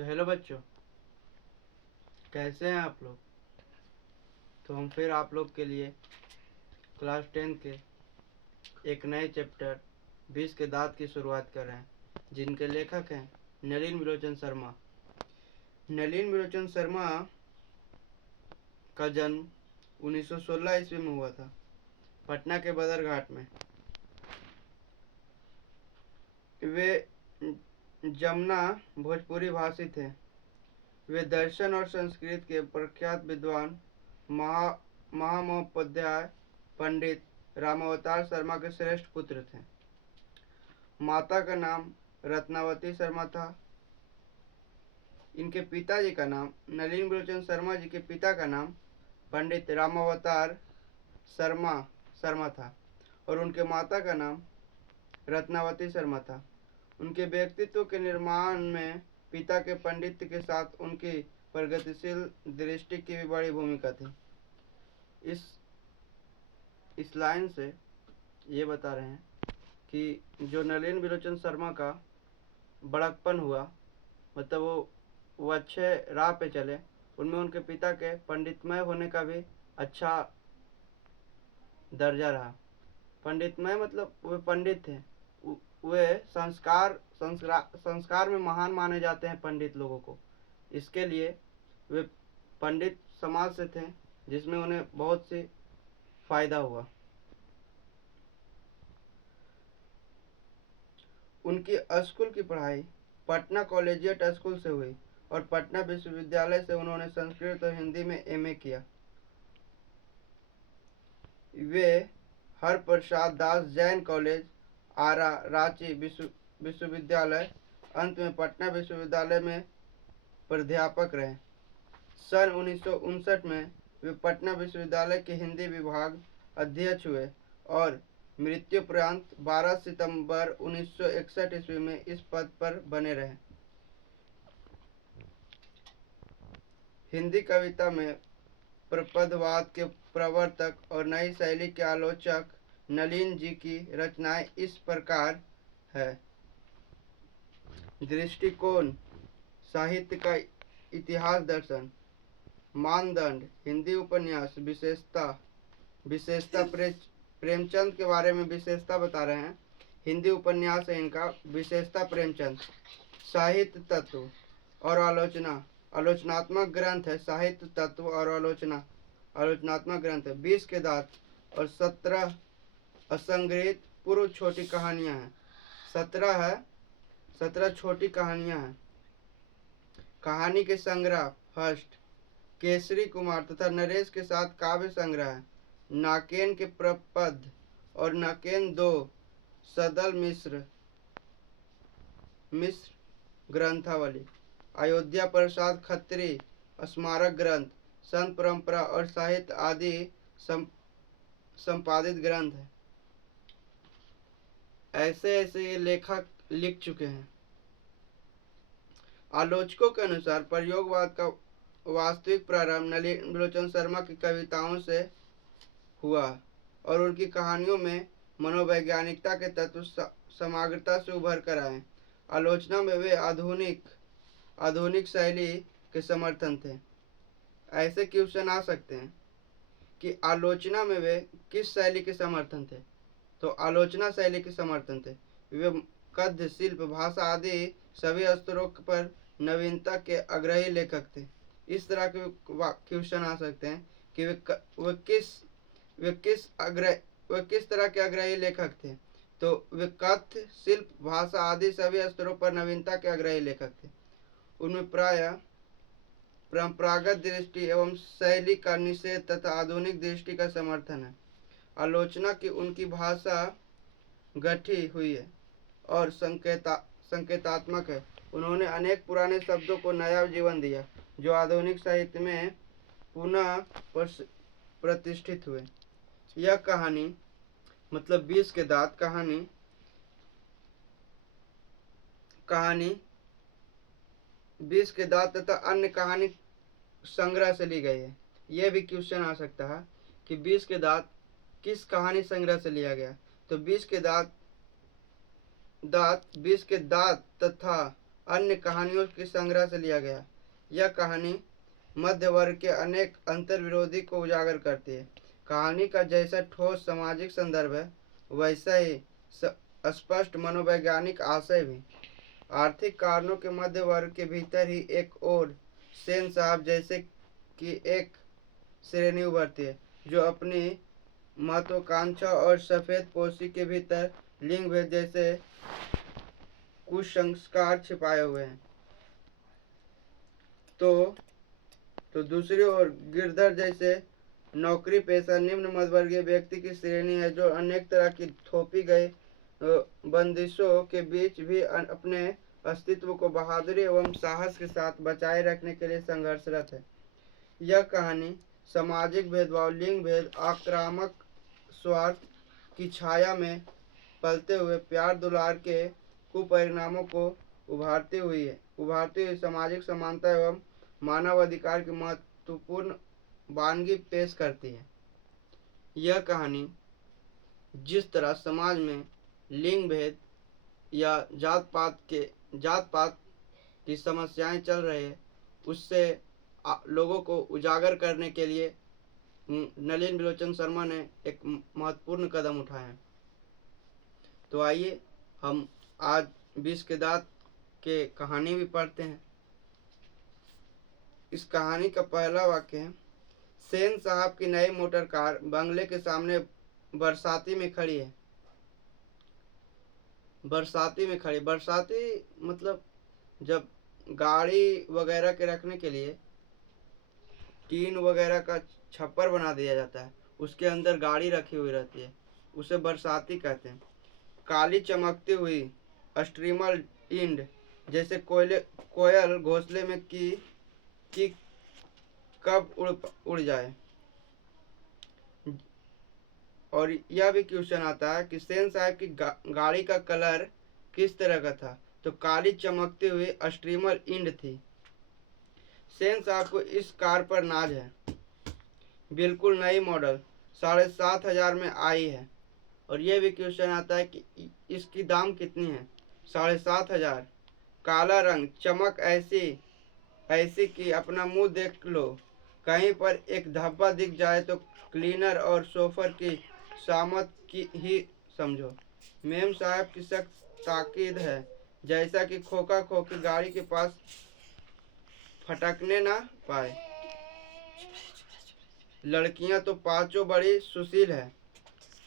तो हेलो बच्चों, कैसे हैं आप लोग। तो हम फिर आप लोग के लिए क्लास 10 के एक नए चैप्टर 20 के दांत की शुरुआत कर रहे हैं, जिनके लेखक हैं नलिन विलोचन शर्मा। नलिन विलोचन शर्मा का जन्म 1916 ईस्वी में हुआ था, पटना के बदरघाट में। वे जमुना भोजपुरी भाषी थे। वे दर्शन और संस्कृत के प्रख्यात विद्वान महामहोपाध्याय पंडित रामावतार शर्मा के श्रेष्ठ पुत्र थे। माता का नाम रत्नावती शर्मा था। इनके पिताजी का नाम नलिन विलोचन शर्मा जी के पिता का नाम पंडित रामावतार शर्मा था और उनके माता का नाम रत्नावती शर्मा था। उनके व्यक्तित्व के निर्माण में पिता के पंडित के साथ उनकी प्रगतिशील दृष्टि की भी बड़ी भूमिका थी। इस लाइन से ये बता रहे हैं कि जो नलिन विलोचन शर्मा का बड़कपन हुआ, मतलब वो अच्छे राह पे चले, उनमें उनके पिता के पंडितमय होने का भी अच्छा दर्जा रहा। पंडितमय मतलब वे पंडित थे। वे संस्कार में महान माने जाते हैं पंडित लोगों को। इसके लिए वे पंडित समाज से थे, जिसमें उन्हें बहुत सी फायदा हुआ। उनकी स्कूल की पढ़ाई पटना कॉलेजिएट स्कूल से हुई और पटना विश्वविद्यालय से उन्होंने संस्कृत और हिंदी में एमए किया। वे हरप्रसाद दास जैन कॉलेज, आरा, रांची विश्वविद्यालय, अंत में पटना विश्वविद्यालय में प्राध्यापक रहे। सन 1959 में वे पटना विश्वविद्यालय के हिंदी विभाग अध्यक्ष हुए और मृत्युपरांत 12 सितंबर 1961 ईस्वी में इस पद पर बने रहे। हिंदी कविता में प्रपदवाद के प्रवर्तक और नई शैली के आलोचक नलिन जी की रचनाएं इस प्रकार है। दृष्टिकोण, साहित्य का इतिहास दर्शन, मानदंड, हिंदी उपन्यास, विशेषता प्रेमचंद के बारे में विशेषता बता रहे हैं। हिंदी उपन्यास है इनका, विशेषता प्रेमचंद। साहित्य तत्व और आलोचना, आलोचनात्मक ग्रंथ है। साहित्य तत्व और आलोचनात्मक ग्रंथ है। 20 के दांत और 17 असंग्रहित पूर्व छोटी कहानियां हैं। 17 छोटी कहानियां हैं। कहानी के संग्रह फर्स्ट केसरी कुमार तथा नरेश के साथ काव्य संग्रह है। नाकेन के प्रपद और नाकेन 2 सदल मिश्र ग्रंथावली। अयोध्या प्रसाद खत्री स्मारक ग्रंथ, संत परंपरा और साहित्य आदि संपादित ग्रंथ है। ऐसे ये लेखक लिख चुके हैं। आलोचकों के अनुसार प्रयोगवाद का वास्तविक प्रारंभ नलिन विलोचन शर्मा की कविताओं से हुआ और उनकी कहानियों में मनोवैज्ञानिकता के तत्व समग्रता से उभर कर आए। आलोचना में वे आधुनिक शैली के समर्थन थे। ऐसे क्वेश्चन आ सकते हैं कि आलोचना में वे किस शैली के समर्थन थे। तो आलोचना शैली के समर्थन थे। वे गद्य, शिल्प, भाषा आदि सभी स्तरों पर नवीनता के आग्रही लेखक थे। इस तरह के क्वेश्चन आ सकते हैं कि वे किस तरह के आग्रही लेखक थे। तो वे कथ्य, शिल्प, भाषा आदि सभी स्तरों पर नवीनता के आग्रही लेखक थे। उनमें प्रायः परंपरागत दृष्टि एवं शैली का निषेध तथा आधुनिक दृष्टि का समर्थन है। आलोचना की उनकी भाषा गठी हुई है और संकेतात्मक है। उन्होंने अनेक पुराने शब्दों को नया जीवन दिया जो आधुनिक साहित्य में पुनः प्रतिष्ठित हुए। यह कहानी मतलब 20 के दांत कहानी 20 के दांत तथा अन्य कहानी संग्रह से ली गई है। यह भी क्वेश्चन आ सकता है कि 20 के दांत किस कहानी संग्रह से लिया गया। तो 20 के दांत तथा अन्य कहानियों के संग्रह से लिया गया। यह कहानी मध्य वर्ग के अनेक अंतर्विरोधी को उजागर करती है। कहानी का जैसा ठोस सामाजिक संदर्भ है, वैसा ही स्पष्ट मनोवैज्ञानिक आशय भी। आर्थिक कारणों के मध्य वर्ग के भीतर ही एक और सेन साहब जैसे कि एक श्रेणी उभरती है, जो अपनी महत्वाकांक्षा और सफेद पोशी के भीतर लिंग भेद जैसे कुसंस्कार छिपाए हुए हैं। तो दूसरी ओर गिरधर जैसे नौकरी पेशा निम्न मध्यवर्गीय व्यक्ति की श्रेणी है, जो अनेक तरह की थोपी गई बंदिशों के बीच भी अपने अस्तित्व को बहादुरी एवं साहस के साथ बचाए रखने के लिए संघर्षरत है। यह कहानी सामाजिक भेदभाव, लिंग भेद, आक्रामक स्वार्थ की छाया में पलते हुए प्यार दुलार के कुपरिणामों को उभारती हुई सामाजिक समानता एवं मानव अधिकार की महत्वपूर्ण वानगी पेश करती है। यह कहानी जिस तरह समाज में लिंग भेद या जात पात की समस्याएं चल रही है, उससे लोगों को उजागर करने के लिए नलिन बिलोचन शर्मा ने एक महत्वपूर्ण कदम उठाया है। तो आइए हम आज विष के दांत के कहानी भी पढ़ते हैं। इस कहानी का पहला वाक्य है, सेन साहब की नई मोटर कार बंगले के सामने बरसाती में खड़ी है। बरसाती मतलब जब गाड़ी वगैरह के रखने के लिए टीन वगैरह का छप्पर बना दिया जाता है, उसके अंदर गाड़ी रखी हुई रहती है, उसे बरसाती कहते हैं। काली चमकती हुई स्ट्रीमर इंड जैसे कोयल घोंसले में कि कब उड़ जाए। और यह भी क्वेश्चन आता है कि सेन साहब की गाड़ी का कलर किस तरह का था, तो काली चमकती हुई स्ट्रीमर इंड थी। सेन साहब को इस कार पर नाज है। बिल्कुल नई मॉडल 7,500 में आई है। और यह भी क्वेश्चन आता है कि इसकी दाम कितनी है, 7,500। काला रंग, चमक ऐसी कि अपना मुंह देख लो, कहीं पर एक धब्बा दिख जाए तो क्लीनर और सोफर की सामत की ही समझो। मेम साहब की सख्त ताकीद है, जैसा कि खोखा खोखी गाड़ी के पास फटकने ना पाए। लड़कियां तो पांचों बड़ी सुशील है।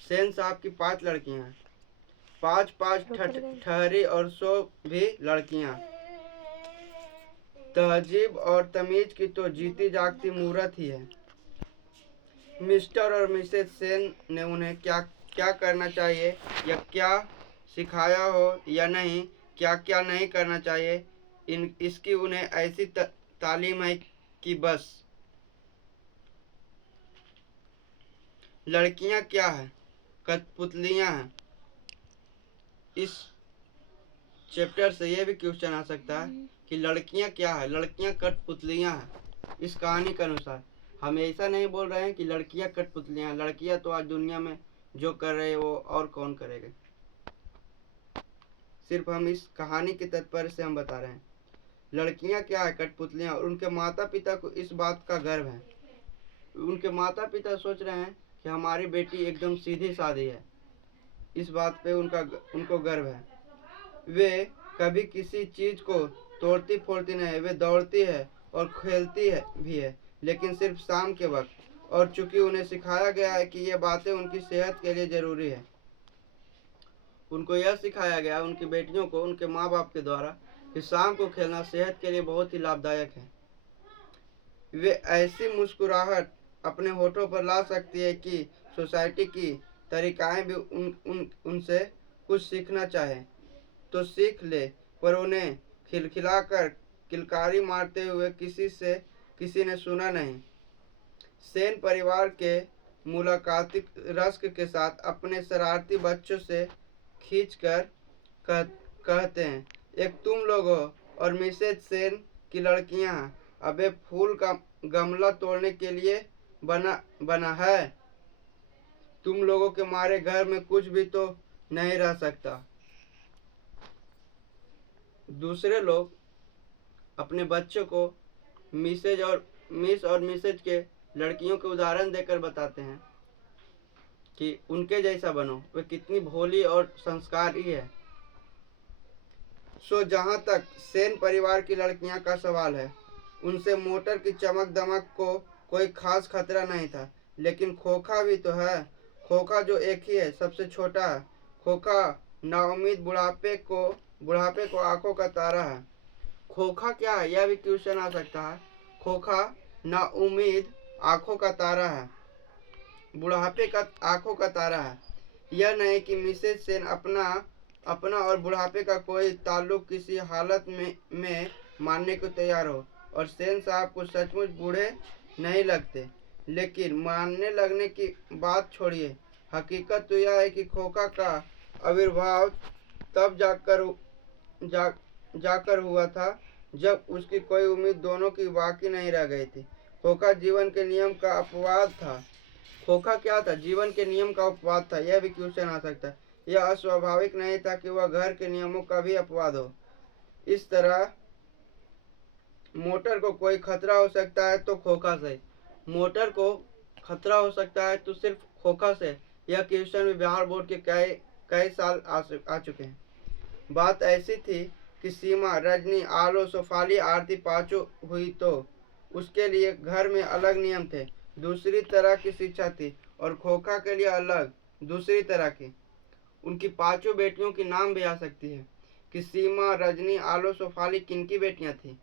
सेन साहब की 5 लड़कियां हैं, 5 ठहरी और 100 भी लड़कियां। तहजीब और तमीज की तो जीती जागती मूर्त ही है। मिस्टर और मिसेस सेन ने उन्हें क्या क्या करना चाहिए या क्या सिखाया हो या नहीं, क्या क्या नहीं करना चाहिए, इसकी उन्हें ऐसी तालीम है कि बस। लड़कियां क्या है, कठपुतलियां हैं। इस चैप्टर से यह भी क्वेश्चन आ सकता है कि लड़कियां क्या है, लड़कियां कठपुतलियां हैं। इस कहानी के अनुसार हम ऐसा नहीं बोल रहे हैं कि लड़कियां कठपुतलियां हैं। लड़कियां तो आज दुनिया में जो कर रहे हैं वो और कौन करेगा। सिर्फ हम इस कहानी के तात्पर्य से हम बता रहे हैं। लड़कियां क्या है, कठपुतलियां। और उनके माता पिता को इस बात का गर्व है। उनके माता पिता सोच रहे हैं कि हमारी बेटी एकदम सीधी सादी है। इस बात पे उनको गर्व है। वे कभी किसी चीज को तोड़ती फोड़ती नहीं है। वे दौड़ती है और खेलती है भी है, लेकिन सिर्फ शाम के वक्त। और चूंकि उन्हें सिखाया गया है कि ये बातें उनकी सेहत के लिए जरूरी है, उनको यह सिखाया गया उनकी बेटियों को उनके माँ बाप के द्वारा कि शाम को खेलना सेहत के लिए बहुत ही लाभदायक है। वे ऐसी मुस्कुराहट अपने होठों पर ला सकती है कि सोसाइटी की तरीकाएं भी उनसे कुछ सीखना चाहे तो सीख ले, पर उन्हें खिलखिलाकर किलकारी मारते हुए किसी ने सुना नहीं। सेन परिवार के मुलाकाती रस्क के साथ अपने शरारती बच्चों से खींचकर कहते हैं, एक तुम लोग हो और मिसेज सेन की लड़कियां। अबे फूल का गमला तोड़ने के लिए बना है। तुम लोगों के मारे घर में कुछ भी तो नहीं रह सकता। दूसरे लोग अपने बच्चों को मिस और मिसेज के लड़कियों के उदाहरण देकर बताते हैं कि उनके जैसा बनो, वे कितनी भोली और संस्कारी है। सो जहाँ तक सेन परिवार की लड़कियां का सवाल है, उनसे मोटर की चमक दमक को कोई खास खतरा नहीं था, लेकिन खोखा भी तो है। खोखा जो एक ही है, सबसे छोटा है। खोखा नाउम्मीद बुढ़ापे को आंखों का तारा है। खोखा क्या है, यह भी क्वेश्चन आ सकता है। खोखा नाउम्मीद आंखों का तारा है, बुढ़ापे का आंखों का तारा है। यह नहीं कि मिसेज सेन अपना और बुढ़ापे का कोई ताल्लुक किसी हालत में मानने को तैयार हो, और सेन साहब को सचमुच बूढ़े नहीं लगते। लेकिन मानने लगने की बात छोड़िए, हकीकत तो यह है कि खोखा का आविर्भाव तब जाकर हुआ था जब उसकी कोई उम्मीद दोनों की बाकी नहीं रह गई थी। खोखा जीवन के नियम का अपवाद था। खोखा क्या था? जीवन के नियम का अपवाद था। यह भी क्वेश्चन आ सकता है। यह अस्वाभाविक नहीं था कि वह घर के नियमों का भी अपवाद हो। इस तरह मोटर को कोई खतरा हो सकता है तो खोखा से, मोटर को खतरा हो सकता है तो सिर्फ खोखा से। यह क्वेश्चन भी बिहार बोर्ड के कई साल आ चुके हैं। बात ऐसी थी कि सीमा, रजनी, आलो, सोफाली, आरती पांचों हुई तो उसके लिए घर में अलग नियम थे, दूसरी तरह की शिक्षा थी, और खोखा के लिए अलग दूसरी तरह की। उनकी पांचों बेटियों की नाम भी आ सकती है कि सीमा, रजनी, आलो, सोफाली किनकी बेटियां थी।